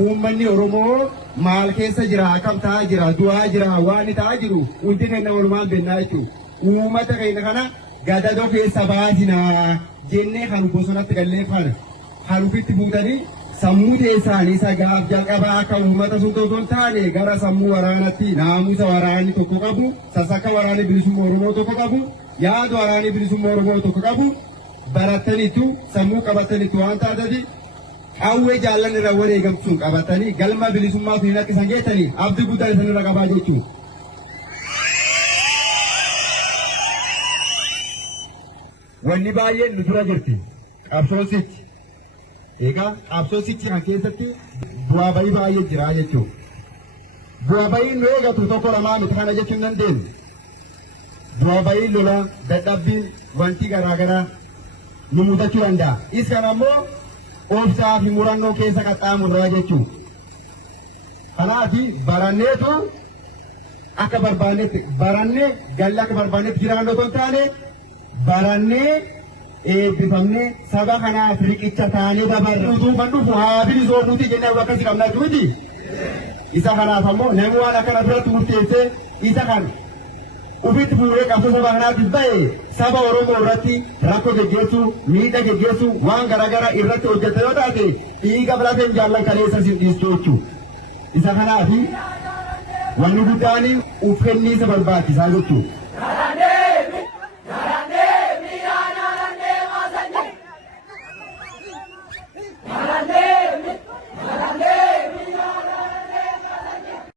uummanni Oromoo maal keessa jira, akkam ta'aa jira, du'aa jira, waan ta'aa jiru hundi keenya walumaan beeknaa jechuudha. Uummata keenya kana gadadoo keessa baasinaa jennee kan bosonatti gallee kan ofitti fuutanii sammuu isaanii isa gaaf jalqabaa akka uummata sun osoo hin taane gara sammuu waraanatti naamusa waraanni tokko qabu, sassakka waraanni bilisummaa Oromoo tokko qabu, yaada waraanni bilisummaa Oromoo tokko qabu barattaniitu sammuu qabataniitu waan taatati qawwee jaallan irra wareegamtuun qabatanii galma bilisummaa fi akka isaan geessanii abdii guddaa isanirra qabaa jechuudha. Wanni baay'een nu dura jirti qabsoositti. Egaa qabsoositti kan keessatti bu'aa bayii baay'ee jira jechuudha. Bu'aa bayiin nu eegatu tokko lamaa miti kana jechuun dandeenyu. Bu'aa bayiin lola dadhabbiin wanti garaagaraa nu mudachuu danda'a. Isaan ammoo obsaa fi murannoo keessa qaxxaamurraa jechuudha. Kanaaf baranneetu akka barbaannetti barannee galli akka barbaannetti jiraannu otoo hin taane barannee eebbifamnee saba kanaaf riqicha taanee dabarra. Utuu kan dhufu haa bilisoomuuti jennee akkasii qabnaa jiruuti. Isa kanaaf ammoo namni waan akkana biratti murteessee isa kan ufitti fuudhee qabsoo saba kanaatiif bahe saba Oromoo irratti rakkoo geggeessuu, miidhaa geggeessuu waan garaagaraa irratti hojjete yoo taate dhiiga bilaafeen jaallan kaleessa sin dhiistu jechuudha. Isa kanaaf wanni guddaan uf kenniisa barbaachisaa jechuudha.